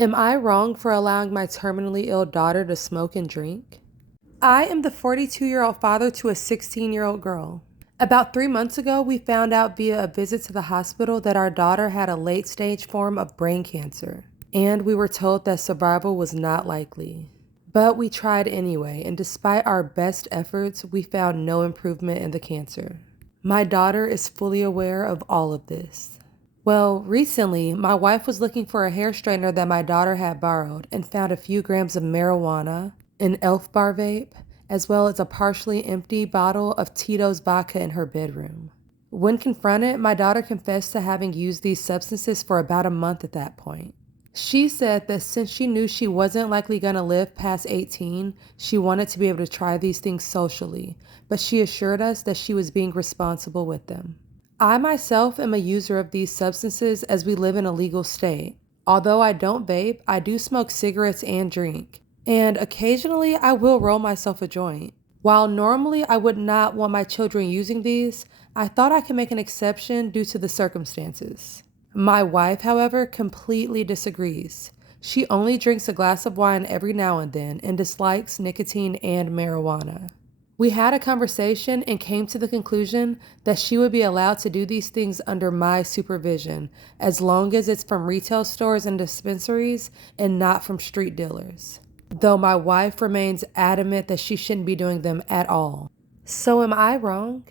Am I wrong for allowing my terminally ill daughter to smoke and drink? I am the 42-year-old father to a 16-year-old girl. About 3 months ago, we found out via a visit to the hospital that our daughter had a late-stage form of brain cancer, and we were told that survival was not likely. But we tried anyway, and despite our best efforts, we found no improvement in the cancer. My daughter is fully aware of all of this. Well, recently, my wife was looking for a hair straightener that my daughter had borrowed and found a few grams of marijuana, an Elf Bar vape, as well as a partially empty bottle of Tito's vodka in her bedroom. When confronted, my daughter confessed to having used these substances for about a month at that point. She said that since she knew she wasn't likely going to live past 18, she wanted to be able to try these things socially, but she assured us that she was being responsible with them. I myself am a user of these substances as we live in a legal state. Although I don't vape, I do smoke cigarettes and drink. And occasionally I will roll myself a joint. While normally I would not want my children using these, I thought I could make an exception due to the circumstances. My wife, however, completely disagrees. She only drinks a glass of wine every now and then and dislikes nicotine and marijuana. We had a conversation and came to the conclusion that she would be allowed to do these things under my supervision, as long as it's from retail stores and dispensaries and not from street dealers. Though my wife remains adamant that she shouldn't be doing them at all. So am I wrong?